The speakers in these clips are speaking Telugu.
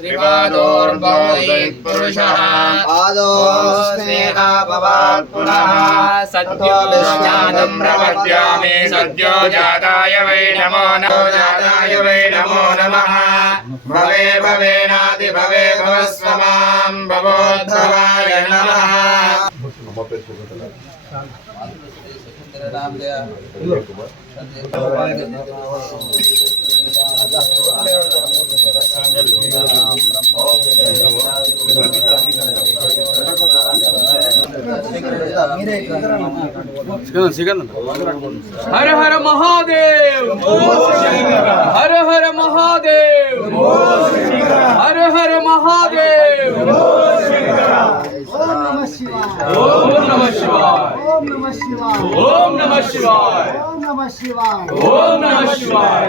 त्रिपादोर्बहुदैत्पुरुषः आदो पुनः सद्यो विज्ञानं प्रपद्यामि सद्यो जाताय वै नमो नमो। जाताय वै नमो नमः। भवे भवेनादि भवे भवस्व माँ भवोद्भवाय नमः చికెన్ హర హర మహాదేవ్ హర హర మహాదేవ్ హర హర మహాదేవ్. ఓం నమ శివాయ ఓం నమ శివాయ. ఓం నమ శివాయ. ఓం నమ శివాయ. ఓం నమ శివాయ.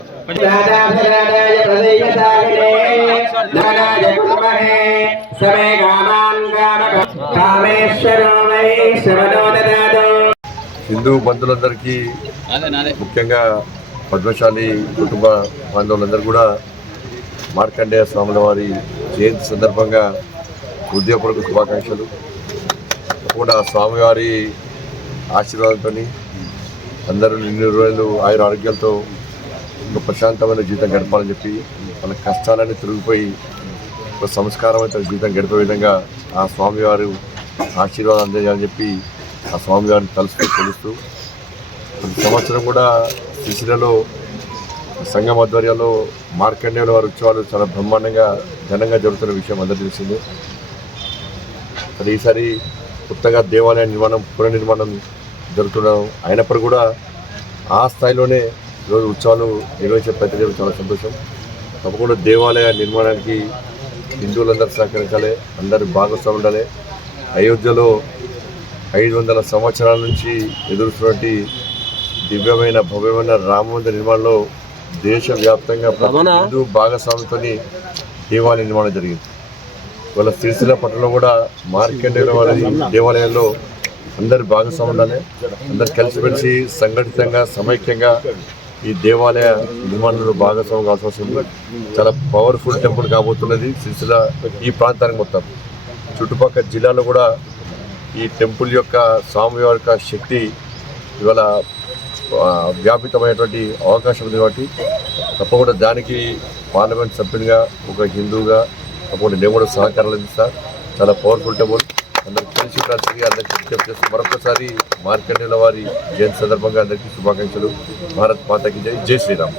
राजाधिराजाय प्रदेयतागिने धनाय कुर्महे समे कामान् कामक कामेश्वरो वै श्रवणो ददातु హిందూ బంధువులందరికీ ముఖ్యంగా పద్మశాలి కుటుంబ బాంధవులందరూ కూడా మార్కండేయ స్వాముల వారి జయంతి సందర్భంగా హృదయపూర్వక శుభాకాంక్షలు కూడా స్వామివారి ఆశీర్వాదంతో అందరూ నిన్ను రోజులు ఆయుర ఆరోగ్యాలతో ఒక ప్రశాంతమైన జీవితం గడపాలని చెప్పి వాళ్ళ కష్టాలన్నీ తిరిగిపోయి ఒక సంస్కారమైన జీవితం గడిపే విధంగా ఆ స్వామివారు ఆశీర్వాదం అందజేయాలని చెప్పి ఆ స్వామివారిని తలుస్తూ తెలుస్తూ ప్రతి సంవత్సరం కూడా శిశిరలో సంఘం ఆధ్వర్యంలో మార్కండేయుల వారి ఉత్సవాలు చాలా బ్రహ్మాండంగా ఘనంగా జరుగుతున్న విషయం అందరూ తెలిసిందే. మరి ఈసారి కొత్తగా దేవాలయ నిర్మాణం పునర్నిర్మాణం జరుగుతున్నాం అయినప్పుడు కూడా ఆ స్థాయిలోనే ఈరోజు ఉత్సవాలు నిర్వహించే ప్రతినిధులు చాలా సంతోషం. తప్పకుండా దేవాలయ నిర్మాణానికి హిందువులందరూ సహకరించాలి అందరూ భాగస్వామి ఉండాలి. అయోధ్యలో ఐదు వందల సంవత్సరాల నుంచి ఎదురుస్తున్నటువంటి దివ్యమైన భవ్యమైన రామ మందిర నిర్మాణంలో దేశవ్యాప్తంగా హిందూ భాగస్వామితో దేవాలయ నిర్మాణం జరిగింది. వాళ్ళ సిరిసిల్ల పట్టణంలో కూడా మార్కండేయుల వారి దేవాలయంలో అందరు భాగస్వామి ఉండాలి. అందరు కలిసిమెలిసి సంఘటితంగా సమైక్యంగా ఈ దేవాలయ నిర్మాణంలో భాగస్వామి కావాల్సి చాలా పవర్ఫుల్ టెంపుల్ కాబోతున్నది సిరిసిల్ల ఈ ప్రాంతానికి మొత్తం. చుట్టుపక్కల జిల్లాలో కూడా ఈ టెంపుల్ యొక్క స్వామివారి యొక్క శక్తి ఇవాళ వ్యాపితమైనటువంటి అవకాశం ఉంది కాబట్టి తప్పకుండా దానికి పార్లమెంట్ సభ్యునిగా ఒక హిందూగా తప్పకుండా నేను కూడా సహకారాలు అందిస్తాను చాలా పవర్ఫుల్ టెంపుల్ వైసీపీ రాష్ట్ర అందరికీ మరొకసారి మార్కండేల వారి జయంతి సందర్భంగా అందరికీ శుభాకాంక్షలు. భారత్ మాతకి జై. జై శ్రీరామ్.